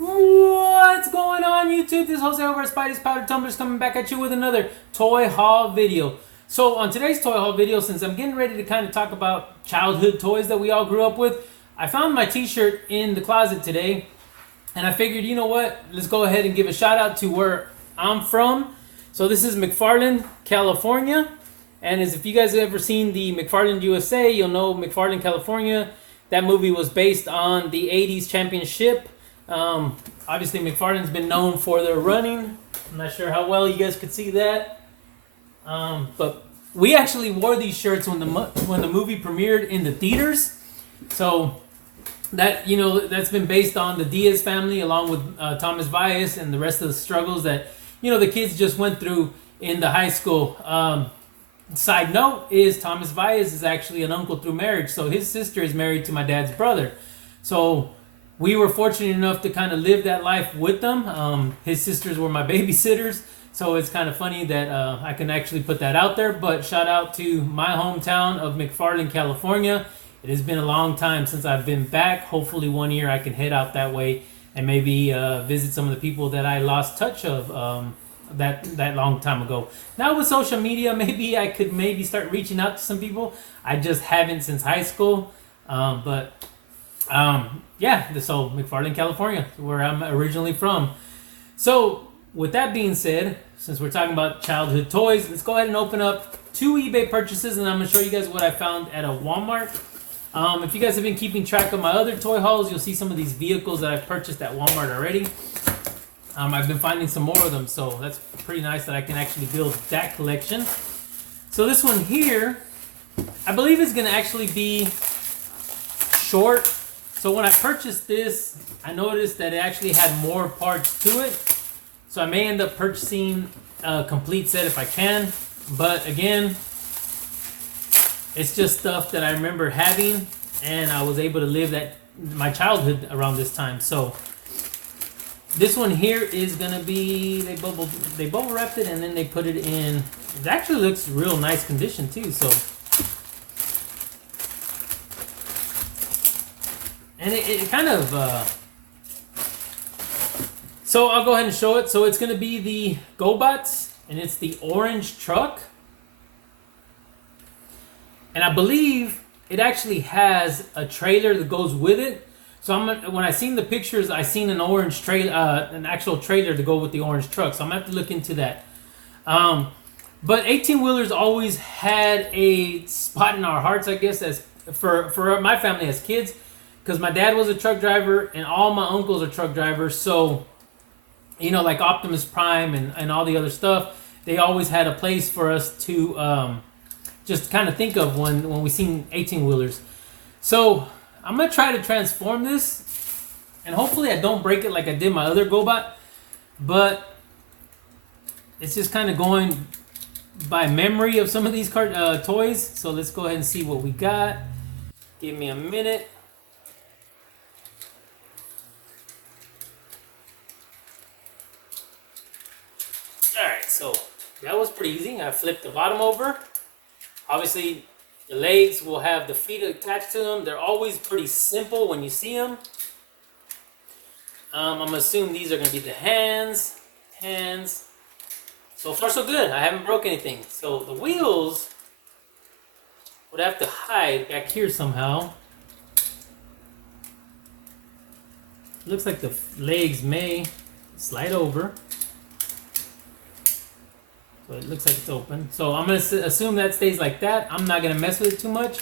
What's going on, YouTube? This is Jose over at Spidey's Powder Tumblers coming back at you with another toy haul video. So on today's toy haul video, since I'm getting ready to kind of talk about childhood toys that we all grew up with, I found my t-shirt in the closet today, and I figured, you know what, let's go ahead and give a shout out to where I'm from. So this is McFarland, California, and as if you guys have ever seen the McFarland USA, you'll know McFarland, California. That movie was based on the 80s championship. Obviously McFarland's been known for their running. I'm not sure how well you guys could see that. But we actually wore these shirts when the movie premiered in the theaters. So that, you know, that's been based on the Diaz family along with Thomas Valles and the rest of the struggles that, you know, the kids just went through in the high school. Side note is Thomas Valles is actually an uncle through marriage. So his sister is married to my dad's brother. So we were fortunate enough to kind of live that life with them. His sisters were my babysitters. So it's kind of funny that I can actually put that out there. But shout out to my hometown of McFarland, California. It has been a long time since I've been back. Hopefully one year I can head out that way and maybe visit some of the people that I lost touch of that long time ago. Now with social media, maybe I could start reaching out to some people. I just haven't since high school. Yeah, so McFarland, California, where I'm originally from. So with that being said, since we're talking about childhood toys, let's go ahead and open up 2 eBay purchases, and I'm going to show you guys what I found at a Walmart. If you guys have been keeping track of my other toy hauls, you'll see some of these vehicles that I've purchased at Walmart already. I've been finding some more of them, so that's pretty nice that I can actually build that collection. So this one here, I believe is going to actually be short. So when I purchased this, I noticed that it actually had more parts to it. So I may end up purchasing a complete set if I can. But again, it's just stuff that I remember having, and I was able to live my childhood around this time. So this one here is gonna be they bubble wrapped it and then they put it in. It actually looks real nice condition too. So and it kind of so I'll go ahead and show it. So it's gonna be the Gobots, and it's the orange truck. And I believe it actually has a trailer that goes with it. So when I seen the pictures, I seen an orange trailer, an actual trailer to go with the orange truck. So I'm gonna have to look into that. But 18-wheelers always had a spot in our hearts, I guess, as for my family as kids, because my dad was a truck driver and all my uncles are truck drivers. So, you know, like Optimus Prime and all the other stuff, they always had a place for us to just kind of think of when we seen 18-wheelers. So I'm going to try to transform this, and hopefully I don't break it like I did my other Gobot, but it's just kind of going by memory of some of these toys. So let's go ahead and see what we got. Give me a minute. Alright, so that was pretty easy. I flipped the bottom over. Obviously, the legs will have the feet attached to them. They're always pretty simple when you see them. I'm going to assume these are going to be the hands. So far, so good. I haven't broke anything. So the wheels would have to hide back here somehow. Looks like the legs may slide over. So it looks like it's open. So I'm going to assume that stays like that. I'm not going to mess with it too much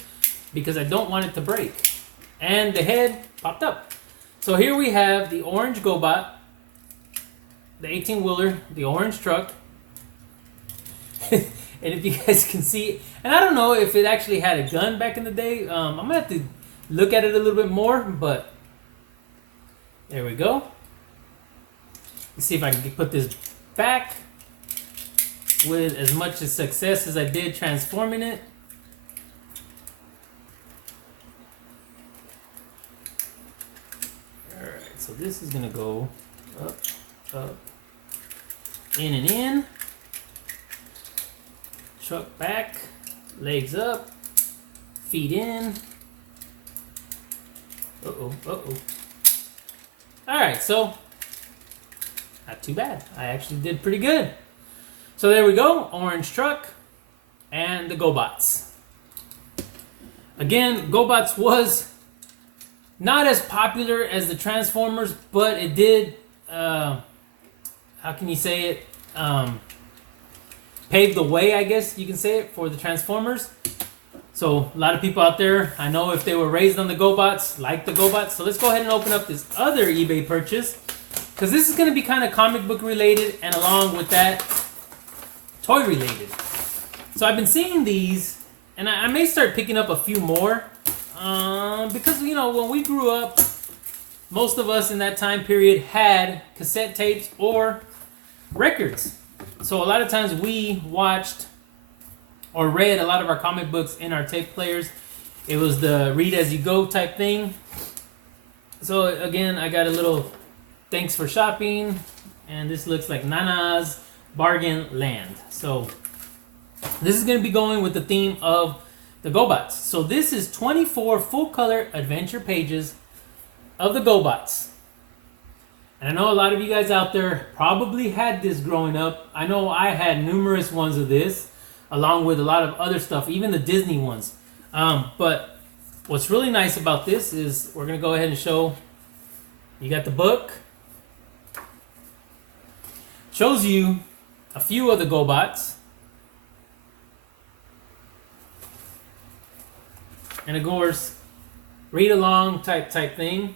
because I don't want it to break. And the head popped up. So here we have the orange Gobot, the 18-wheeler, the orange truck. And if you guys can see, and I don't know if it actually had a gun back in the day. I'm going to have to look at it a little bit more, but there we go. Let's see if I can put this back with as much success as I did transforming it. Alright, so this is gonna go up, in and in. Truck back, legs up, feet in. Uh-oh. Alright, so not too bad. I actually did pretty good. So there we go, orange truck and the Gobots. Again, Gobots was not as popular as the Transformers, but it did, how can you say it, pave the way, I guess you can say it, for the Transformers. So a lot of people out there, I know if they were raised on the Gobots, like the Gobots. So let's go ahead and open up this other eBay purchase, because this is going to be kind of comic book related, and along with that, toy related. So I've been seeing these, and I may start picking up a few more, because, you know, when we grew up, most of us in that time period had cassette tapes or records. So a lot of times we watched or read a lot of our comic books in our tape players. It was the read as you go type thing. So again, I got a little thanks for shopping, and this looks like Nana's Bargain Land. So this is going to be going with the theme of the Gobots. So this is 24 full color adventure pages of the Gobots. And I know a lot of you guys out there probably had this growing up. I know I had numerous ones of this, along with a lot of other stuff, even the Disney ones. But what's really nice about this is we're going to go ahead and show, you got the book. Shows you a few of the Gobots. And of course, read along type thing.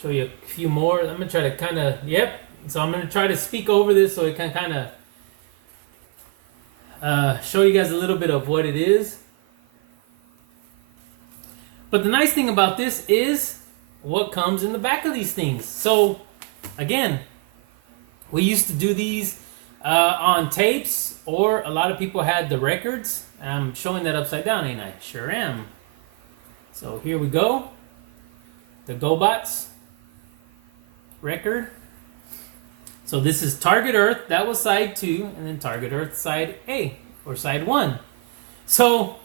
Show you a few more. I'm gonna try to kind of, yep. So I'm gonna try to speak over this so it can kind of show you guys a little bit of what it is. But the nice thing about this is what comes in the back of these things. So again, we used to do these on tapes, or a lot of people had the records. I'm showing that upside down, ain't I? Sure am. So here we go. The Gobots Record. So this is Target Earth. That was side 2, and then Target Earth side A, or side 1. So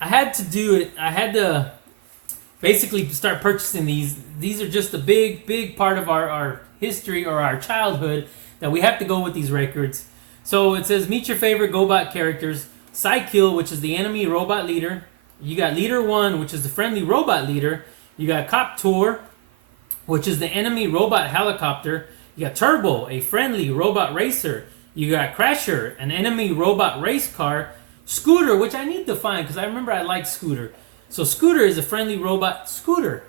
I had to do it. I had to basically start purchasing these. These are just a big part of our history, or our childhood, that we have to go with these records. So it says, meet your favorite Gobot characters. Psykill, which is the enemy robot leader. You got Leader 1, which is the friendly robot leader. You got Coptor, which is the enemy robot helicopter. You got Turbo, a friendly robot racer. You got Crasher, an enemy robot race car. Scooter, which I need to find because I remember I liked Scooter. So Scooter is a friendly robot scooter.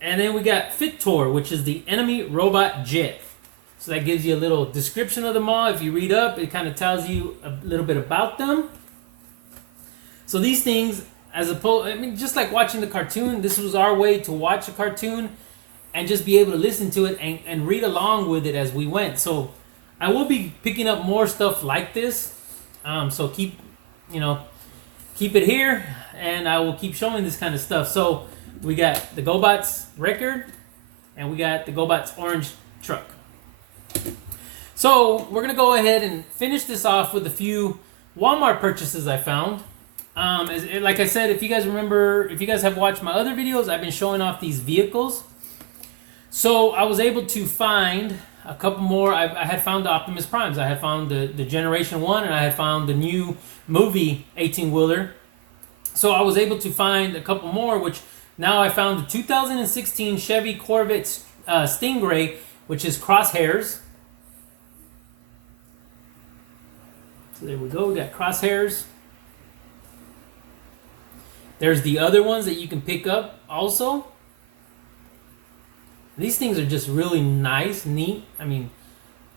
And then we got Fitor, which is the enemy robot jet. So that gives you a little description of them all. If you read up, it kind of tells you a little bit about them. So these things, as opposed, I mean, just like watching the cartoon, this was our way to watch a cartoon and just be able to listen to it and read along with it as we went. So I will be picking up more stuff like this. So keep it here, and I will keep showing this kind of stuff. So we got the Gobots Record, and we got the Gobots Orange Truck. So we're going to go ahead and finish this off with a few Walmart purchases I found. Like I said, if you guys remember, if you guys have watched my other videos, I've been showing off these vehicles. So I was able to find a couple more. I had found the Optimus Primes. I had found the Generation 1, and I had found the new movie 18-wheeler. So I was able to find a couple more, which now I found the 2016 Chevy Corvette Stingray, which is Crosshairs. So there we go. We got Crosshairs. There's the other ones that you can pick up also. These things are just really nice, neat. I mean,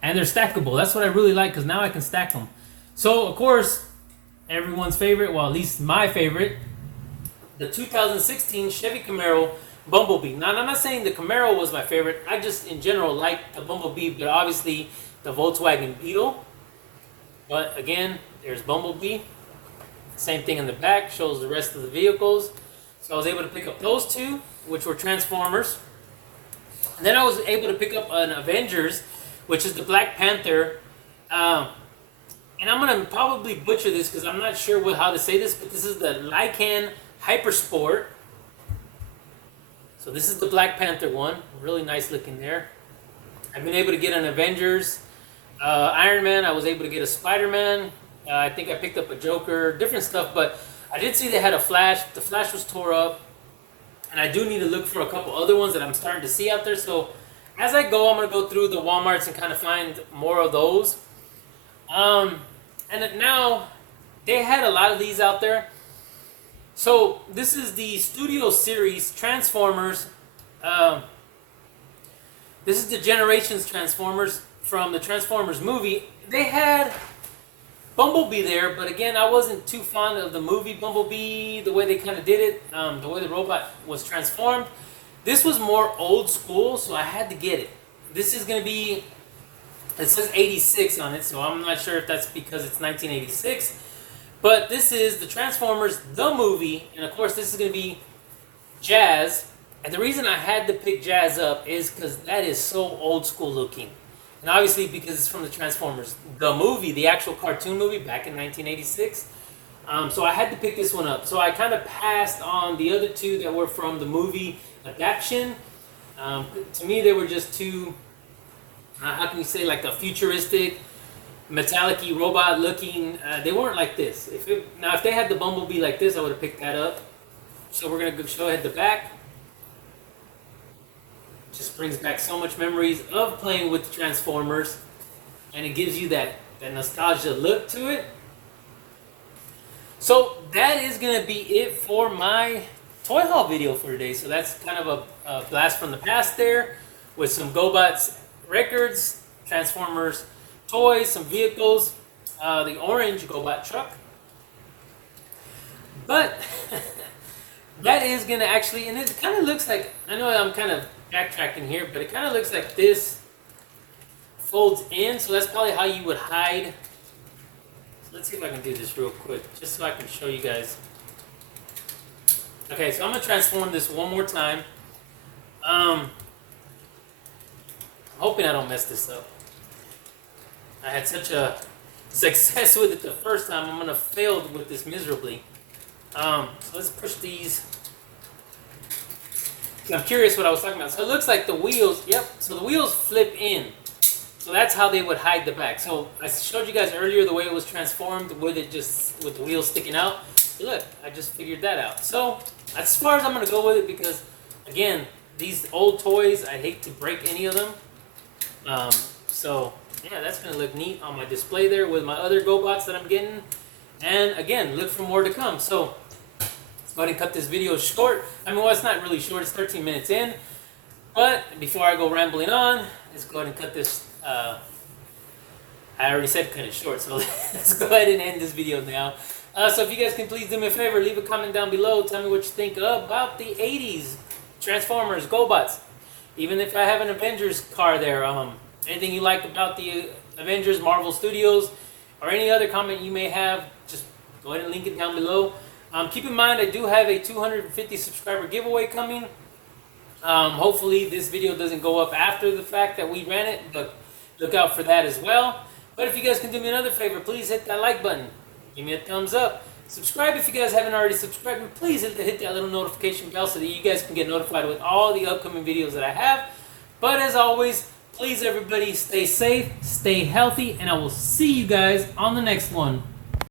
and they're stackable. That's what I really like, because now I can stack them. So, of course, everyone's favorite, well, at least my favorite, the 2016 Chevy Camaro Bumblebee. Now, I'm not saying the Camaro was my favorite. I just, in general, like the Bumblebee, but obviously the Volkswagen Beetle. But, again, there's Bumblebee. Same thing in the back, shows the rest of the vehicles. So I was able to pick up those two, which were Transformers. And then I was able to pick up an Avengers, which is the Black Panther. And I'm going to probably butcher this because I'm not sure how to say this, but this is the Lycan Hypersport. So this is the Black Panther one. Really nice looking there. I've been able to get an Avengers, Iron Man. I was able to get a Spider-Man. I think I picked up a Joker, different stuff. But I did see they had a Flash. The Flash was tore up. And I do need to look for a couple other ones that I'm starting to see out there. So as I go, I'm going to go through the Walmarts and kind of find more of those. And now, they had a lot of these out there. So this is the Studio Series Transformers. This is the Generations Transformers from the Transformers movie. They had Bumblebee there, but again, I wasn't too fond of the movie Bumblebee, the way they kind of did it, the way the robot was transformed. This was more old school, so I had to get it. This is going to be, it says 86 on it, so I'm not sure if that's because it's 1986. But this is the Transformers, the movie, and of course this is going to be Jazz. And the reason I had to pick Jazz up is because that is so old school looking. And obviously because it's from the Transformers, the movie, the actual cartoon movie back in 1986. So I had to pick this one up. So I kind of passed on the other two that were from the movie adaptation. To me, they were just too, how can you say, like a futuristic, metallic-y robot looking. They weren't like this. If they had the Bumblebee like this, I would have picked that up. So we're going to show ahead the back. Just brings back so much memories of playing with the Transformers, and it gives you that nostalgia look to it. So that is going to be it for my toy haul video for today. So that's kind of a blast from the past there with some Gobots Records, Transformers toys, some vehicles, the orange Gobot truck. But that is going to actually, and it kind of looks like, I know I'm kind of backtracking here, but it kind of looks like this folds in, so that's probably how you would hide. So let's see if I can do this real quick, just so I can show you guys. Okay, so I'm going to transform this one more time. I'm hoping I don't mess this up. I had such a success with it the first time, I'm going to fail with this miserably. So let's push these. I'm curious what I was talking about. So it looks like the wheels, yep, so the wheels flip in. So that's how they would hide the back. So I showed you guys earlier the way it was transformed with the wheels sticking out. But look, I just figured that out. So that's as far as I'm going to go with it because, again, these old toys, I hate to break any of them. So yeah, that's going to look neat on my display there with my other Gobots that I'm getting. And again, look for more to come. So let's go ahead and cut this video short. I mean, well, it's not really short. It's 13 minutes in. But before I go rambling on, let's go ahead and cut this. I already said cut it short, so let's go ahead and end this video now. So if you guys can please do me a favor, leave a comment down below. Tell me what you think about the 80s Transformers, Gobots. Even if I have an Avengers car there. Anything you like about the Avengers, Marvel Studios, or any other comment you may have, just go ahead and link it down below. Keep in mind, I do have a 250 subscriber giveaway coming. Hopefully this video doesn't go up after the fact that we ran it, but look out for that as well. But if you guys can do me another favor, please hit that like button. Give me a thumbs up. Subscribe if you guys haven't already subscribed. And please hit that little notification bell so that you guys can get notified with all the upcoming videos that I have. But as always, please everybody stay safe, stay healthy, and I will see you guys on the next one.